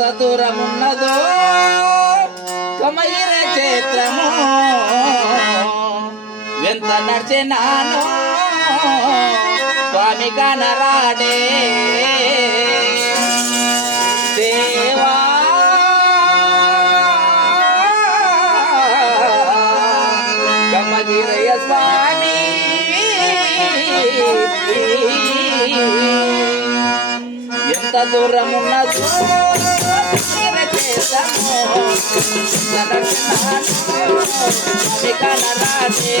ఎంత దూరమున్నదో కమయిర క్షేత్రము. ఎంత నడిచినాను స్వామి కనరాడే. ఎంత దూరం ఉన్నదో చేసాము కనరాడే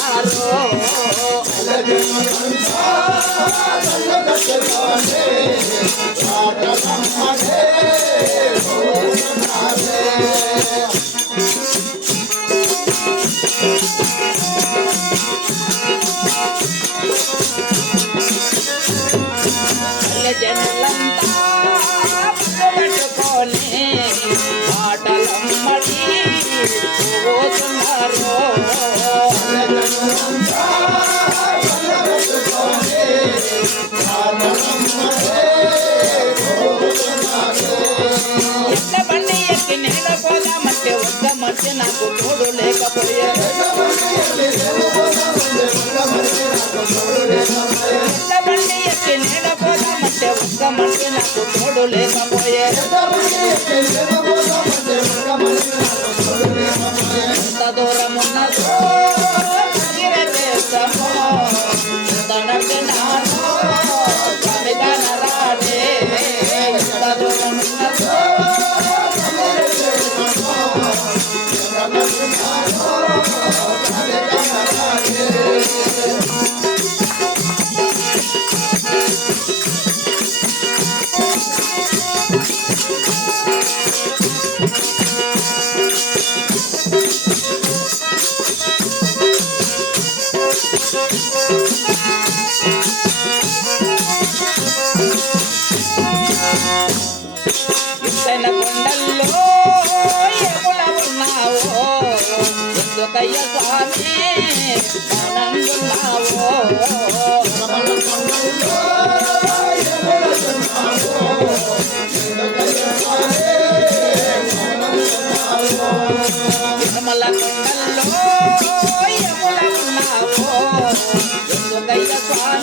జనులంతా గుళ్ళు కట్టుకొని మాటలమ్మడి పోతున్నారు ఎక్కి పోదామంటే ఒక్క మనిషి నాకు తోడు లేకపోయే. బండి ఎక్కి నేను పోదామంటే ఒక్క మనిషి నాకు తోడు లేకపోయే. ఎంత దూరం ఉన్నదో ఎత్తైన కొండల్లో ఎముల ఉన్నావో ఎందుకయ్య స్వామి? ఆనందున్నావో